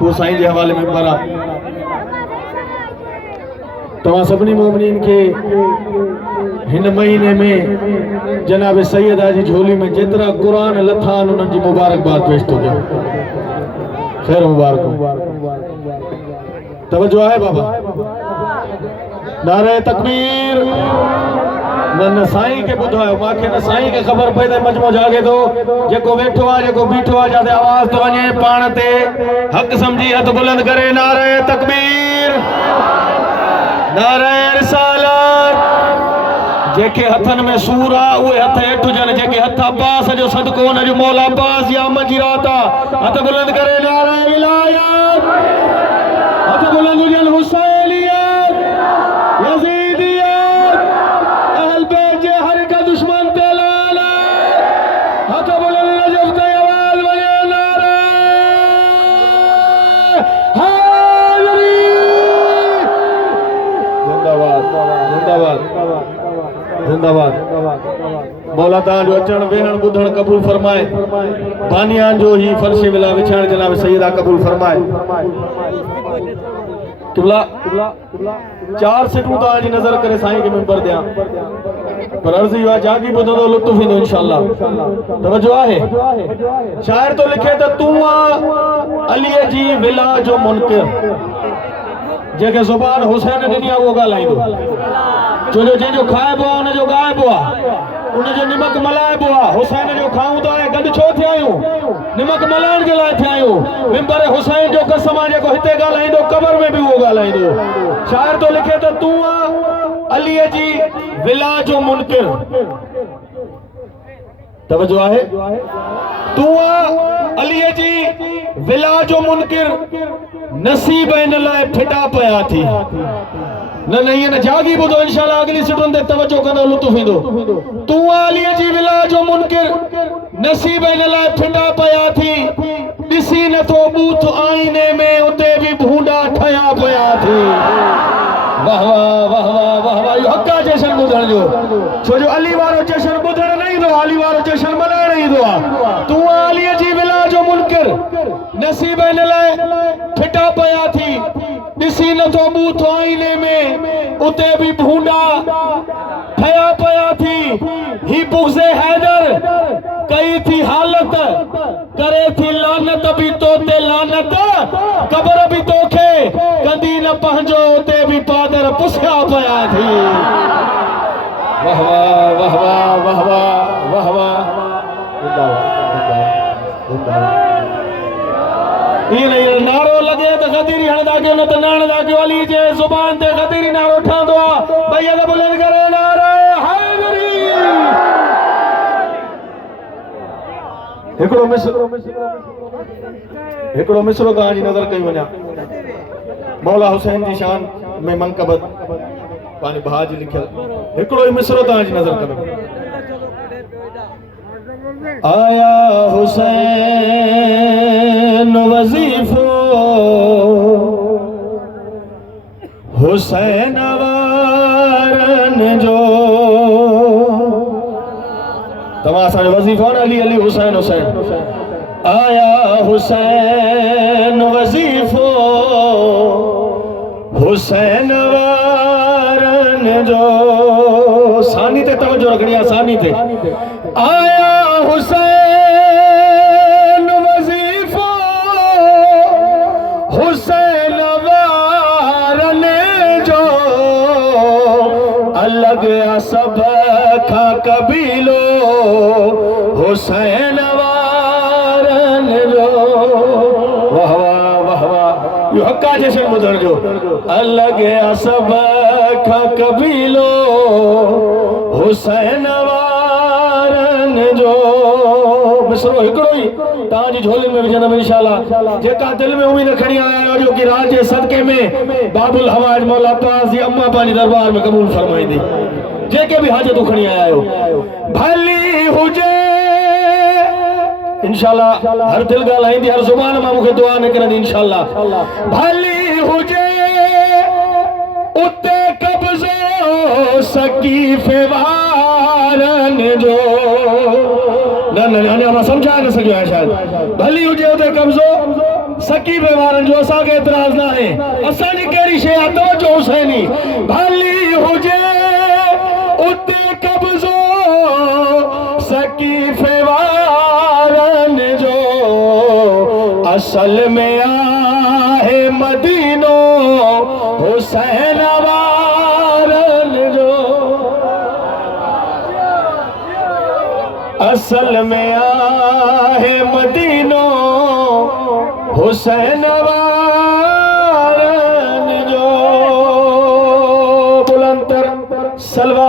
तो साईं के हवाले में परा तमाम सभी मोमिनीन के इन महीने में जनाब सैयदा जी झोली में जितना कुरान लथा उन्हनि जी मुबारकबाद पेश तो किया। खैर मुबारक तवज्जो है बाबा। नारे तकबीर। न साईं के बुधायो माखे न साईं के खबर पई त मजमो जागे तो जेको वेठो आ जेको बीठो आ जाते आवाज तो वने पाण ते हक समझी हथ बुलंद करे। नारे तकबीर नारे रिसालत। जेके हथन में सूर आ उहे हथ हेठ हुजन जेके हथ अब्बास जो सदको उन जो मौला अब्बास या मंजीराता हथ बुलंद करे। नारे विलायत। हथ बुलंद हुजन हुसैनियत यजीदियत अहल बैत जे हर का दुश्मन ते लाना हथ बुलंद नजफ ते आवाज वजे। नारे हैदरी। जिंदाबाद जिंदाबाद। मौला तां जो अचण वेहण बुधण कबूल फरमाए। बानियान जो ही फर्श विला विछाण जनाब सैयदा कबूल फरमाए। किबला 4 सिटूं तां जी नजर करे साईं के मिंबर दिया पर अर्जी वा जागी बुधो तो लुत्फ इंदो इंशाअल्लाह। तवज्जो आहे। शायर तो लिखे त तू अली जी विला जो मुनकिर जेके जुबान हुसैन ॾिनी वो ॻाल्हाईंदो छो जो जंहिंजो खाइबो आहे उनजो ॻाइबो आहे उनजो निमक मल्हाइबो आहे। हुसैन जो खाऊं था गॾु छो थिया आहियूं निमक मल्हाइण जे लाइ थिया आहियूं। मिंबर हुसैन जो कसम आहे जेको हिते ॻाल्हाईंदो कबर में बि उहो ॻाल्हाईंदो। शायर तो लिखे त तूं अलीअ जी विला जो मुनकिर। तवज्जो आहे। तूं अलीअ जी विला जो मुनकिर नसीब इन लाइ फिटा पया थी। न ये न जागी बुधो इंशाअल्लाह अगली सिटुन ते तवज्जो कंदो लुत्फ इंदो। तू अलीअ जी विला जो मुनकिर नसीब इन लाइ फिटा पया थी। दिसी न तो बूथ आईने में उते भी भूंडा ठया पया थी। वाह वाह वाह वाह वाह वाह। यो हक्का जशन बुधण जो छो जो अली वारो जशन बुधण नहीं दो अली वारो जशन मनाइण नहीं दो। तू अलीअ जी विला जो मुनकिर नसीब इन लाइ फिटा पया थी। दिसी न तो बूथ आईने में उते भी भूंडा ठया पया थी। ही बुग़्ज़े हैदर कई थी हालत करे थी लानत भी तो ते लानत कबर भी तोखे कंदी न पंहिंजो उते भी पादर पुसिया पया थी। वाह वाह वाह वाह वाह वाह वाह। ये नारो लगे तो गदीरी हणदा के न त नाणदा के अली जे जुबान ते गदीरी नारो ठंदो आ भई अदा बुलंद करे। नारे हैदरी। हिकड़ो मिसरो तां जी नजर कई वञा। मौला हुसैन जी शान में मनकबत पानी भाउ जी लिखियल हिकड़ो ही मिसरो तां जी नजर करो। आया हुसैन वजीफो हुसैन वारन जो तमाम असांजो वजीफो अली अली हुसैन हुसैन। आया हुसैन वजीफो हुसैन वारन जो। सानी ते तवज्जो रखनी है सानी ते। आया हुसैन वजीफो हुसैन वारन जो। अलग सब खा कबीलो हुसैन वारन जो। वाह वाह वाह वाह। यो हक्का जैसे बुधण जो अलग सब खा कबीलो हुसैन वारन जो। मिसरो हिकड़ो ही तां जी झोली में विझंदम इंशाअल्लाह। जेका दिल में उम्मीद खणी आया जो कि रात जे सदके में बाबुल हवाज मौला अब्बास जी अम्मा पानी दरबार में कबूल फरमाईंदी। जेके भी हाजतूं खणी आया आहियो भली हुजे इंशाअल्लाह। हर दिल ॻाल्हाईंदी हर ज़ुबान मां मूंखे दुआ निकिरंदी इंशाअल्लाह। भली हुजे उते कब्ज़ो सकीफ़े वारन जो। न न न मां सम्झाए न सघियो आहे शायद। भली हुजे उते कब्ज़ो सकी व्यवहारन जो असा के एतराज ना है असा ने केरी शे तो जो हुसैनी भली हुजे उते कब्जो सकी व्यवहारन जो असल में आहे मदीनो हुसैन वारन जो असल में आहे मदीनो हुसैन वारन जो बुलंदर सलवा